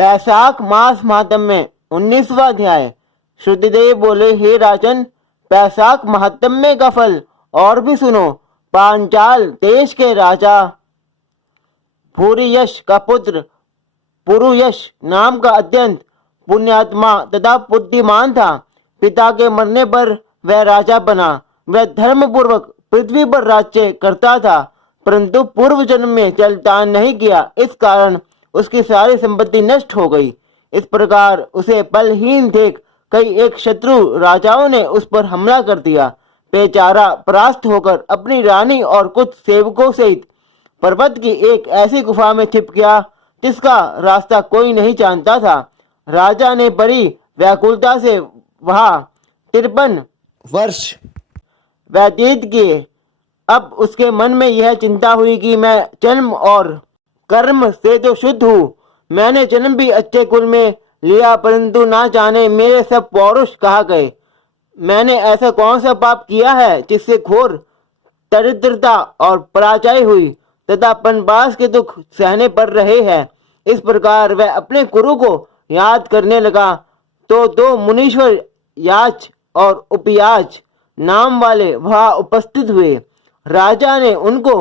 बैसाख मास महात्म्य 19वां अध्याय। श्रुतिदेव बोले, हे राजन, बैसाख महात्म्य का फल और भी सुनो। पांचाल देश के राजा भूरियश का पुत्र पुरुयश नाम का अत्यंत पुण्यात्मा तथा बुद्धिमान था। पिता के मरने पर वह राजा बना। वह धर्म पूर्वक पृथ्वी पर राज्य करता था, परंतु पूर्व जन्म में जलदान नहीं किया, इस कारण उसकी सारी संपत्ति नष्ट हो गई। इस प्रकार उसे बलहीन देख कई एक शत्रु राजाओं ने उस पर हमला कर दिया। बेचारा परास्त होकर अपनी रानी और कुछ सेवकों सहित पर्वत की एक ऐसी गुफा में छिप गया जिसका रास्ता कोई नहीं जानता था। राजा ने बड़ी व्याकुलता से वहां 53 वर्ष व्यतीत किए। अब उसके मन में यह चिंता हुई कि मैं जन्म और कर्म से तो शुद्ध हूँ। मैंने जन्म भी अच्छे कुल में लिया, परंतु ना जाने मेरे सब पौरुष कहाँ गए। मैंने ऐसा कौन सा पाप किया है जिससे घोर दरिद्रता और पराजय हुई तथा पनवास के दुख सहने पड़ रहे हैं। इस प्रकार वह अपने गुरु को याद करने लगा तो दो मुनीश्वर याच और उपयाच नाम वाले वहां उपस्थित हुए। राजा ने उनको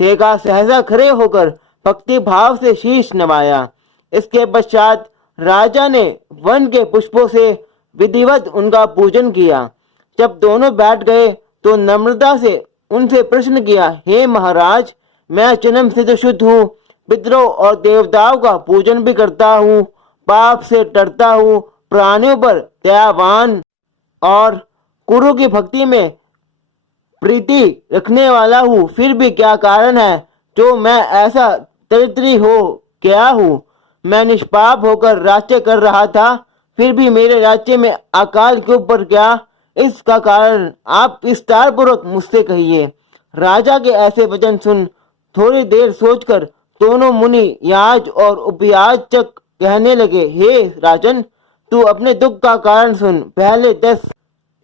देखा, सहसा खड़े होकर भक्ति भाव से शीश नवाया। इसके पश्चात राजा ने वन के पुष्पों से विधिवत उनका पूजन किया। जब दोनों बैठ गए तो नम्रता से उनसे प्रश्न किया, हे महाराज, मैं जन्म से तो शुद्ध हूँ, पितरों और देवताओं का पूजन भी करता हूँ, पाप से डरता हूँ, प्राणियों पर दयावान और गुरु की भक्ति में प्रीति रखने वाला हूँ, फिर भी क्या कारण है जो मैं ऐसा दरिद्री हो गया हूँ। मैं निष्पाप होकर राज्य कर रहा था, फिर भी मेरे राज्य में अकाल क्यों पड़ गया, इसका कारण आप विस्तार पूर्वक मुझसे कहिए। राजा के ऐसे वचन सुन थोड़ी देर सोचकर दोनों मुनि याज और उपयाचक कहने लगे, हे राजन, तू अपने दुख का कारण सुन। पहले 10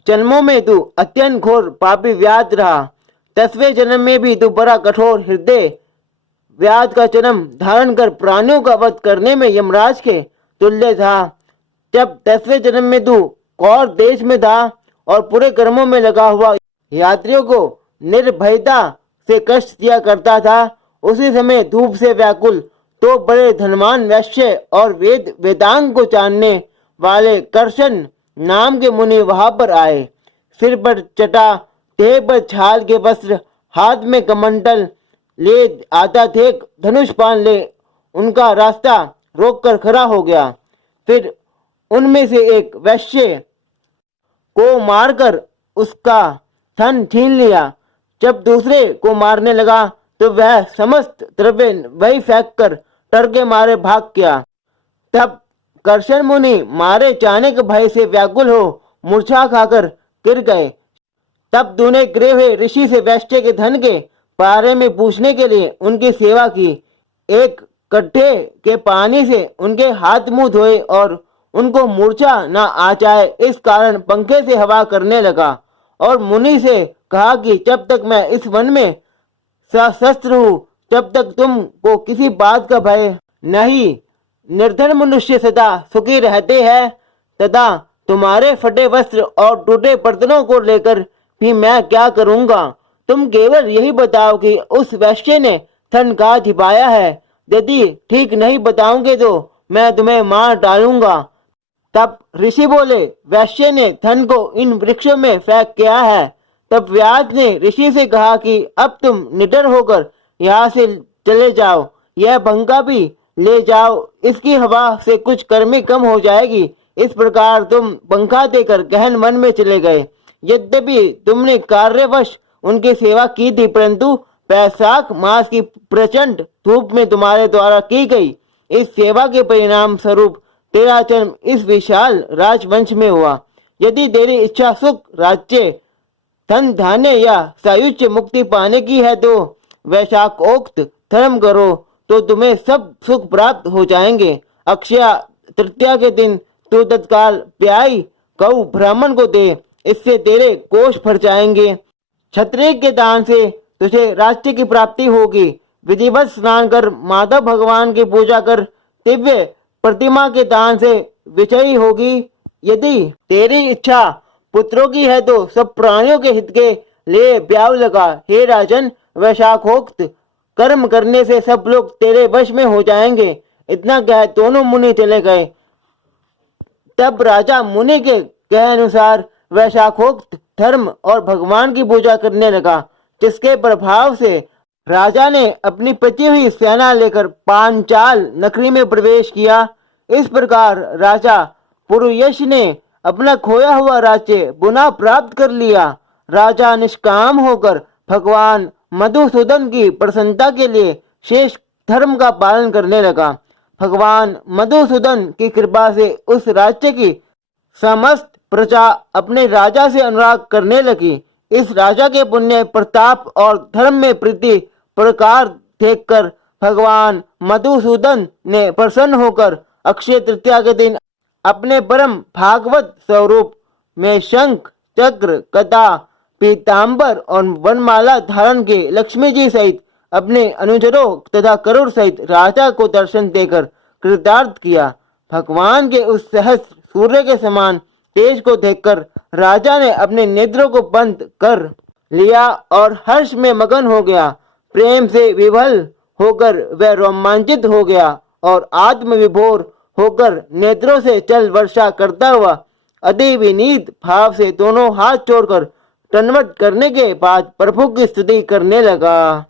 जन्मों में तू अत्यंत घोर पापी व्याध रहा। 10वें जन्म में भी तू बड़ा कठोर हृदय व्याध का जन्म धारण कर प्राणियों का वध करने में यमराज के तुल्य था। जब 10वें जन्म में तू कौर देश में था और पूरे कर्मों में लगा हुआ यात्रियों को निर्भयता से कष्ट दिया करता था, उसी समय धूप से व्याकुल तो बड़े धनवान वैश्य और वेदांग को जानने वाले कर्षण नाम के मुनि वहां पर आए। सिर पर चटा, देह पर छाल के वस्त्र, हाथ में कमंडल ले आता थे, धनुष बाण ले उनका रास्ता रोक कर खड़ा हो गया। फिर उनमें से एक वैश्य को मारकर उसका धन छीन लिया। जब दूसरे को मारने लगा तो वह समस्त द्रव्य वही फेंक कर डर के मारे भाग गया। तब कर्षण मुनि मारे जाने के भय से व्याकुल हो मूर्छा खाकर गिर गए। तब दूने गिरे हुए ऋषि से वैश्य के धन के बारे में पूछने के लिए उनकी सेवा की। एक गड्ढे के पानी से उनके हाथ मुंह धोए और उनको मूर्छा न आ जाए इस कारण पंखे से हवा करने लगा और मुनि से कहा कि जब तक मैं इस वन में सशस्त्र हूँ तब तक तुमको किसी बात का भय नहीं। निर्धन मनुष्य सदा सुखी रहते हैं तथा तुम्हारे फटे वस्त्र और टूटे बर्तनों को लेकर भी मैं क्या करूँगा। तुम केवल यही बताओ कि उस वैश्य ने धन कहाँ छिपाया है। यदि ठीक नहीं बताओगे तो मैं तुम्हें मार डालूंगा। तब ऋषि बोले, वैश्य ने धन को इन वृक्षों में फेंक किया है। तब व्यास ने ऋषि से कहा कि अब तुम निडर होकर यहाँ से चले जाओ, यह पंखा भी ले जाओ, इसकी हवा से कुछ गर्मी कम हो जाएगी। इस प्रकार तुम पंखा देकर गहन वन में चले गए। यद्यपि तुमने कार्यवश उनकी सेवा की थी, परंतु बैसाख मास की प्रचंड धूप में तुम्हारे द्वारा की गई इस सेवा के परिणाम स्वरूप तेरा जन्म इस विशाल राजवंश में हुआ। यदि तेरी इच्छा सुख, राज्य, धन धान्य या सायुज्य मुक्ति पाने की है तो वैशाखोक्त धर्म करो तो तुम्हें सब सुख प्राप्त हो जाएंगे। अक्षय तृतीया के दिन तू तत्काल प्याई गौ ब्राह्मण को दे, इससे तेरे कोष भर जाएंगे। क्षत्रिय के दान से तुझे राज्य की प्राप्ति होगी। विधिवत स्नान कर माधव भगवान की पूजा कर दिव्य प्रतिमा के दान से विजयी होगी। यदि तेरी इच्छा पुत्रों की है तो सब प्राणियों के हित के लिए ब्याह लगा। हे राजन, वैशाखोक्त कर्म करने से सब लोग तेरे वश में हो जाएंगे। इतना कह दोनों मुनि चले गए। तब राजा मुनि के कहे अनुसार वैशाखोक्त धर्म और भगवान की पूजा करने लगा, जिसके प्रभाव से राजा ने अपनी बची हुई सेना लेकर पांचाल नगरी में प्रवेश किया। इस प्रकार राजा पुरुयश ने अपना खोया हुआ राज्य पुनः प्राप्त कर लिया। राजा निष्काम होकर भगवान मधुसूदन की प्रसन्नता के लिए शेष धर्म का पालन करने लगा। भगवान मधुसूदन की कृपा से उस राज्य की समस्त प्रजा अपने राजा से अनुराग करने लगी। इस राजा के पुण्य प्रताप और धर्म में प्रीति प्रकार देखकर भगवान मधुसूदन ने प्रसन्न होकर अक्षय तृतीया के दिन अपने परम भागवत स्वरूप में शंख, चक्र, गदा, पीतांबर और वनमाला धारण के लक्ष्मी जी सहित अपने अनुचरों तथा करुण सहित राजा को दर्शन देकर कृतार्थ किया। भगवान के उस सहस्र सूर्य के समान तेज को देखकर राजा ने अपने नेत्रों को बंद कर लिया और हर्ष में मगन हो गया। प्रेम से विवल होकर वह रोमांचित हो गया और आत्मविभोर होकर नेत्रों से जल वर्षा करता हुआ अति विनीत भाव से दोनों हाथ जोड़कर दंडवत करने के बाद प्रभु की स्तुति करने लगा।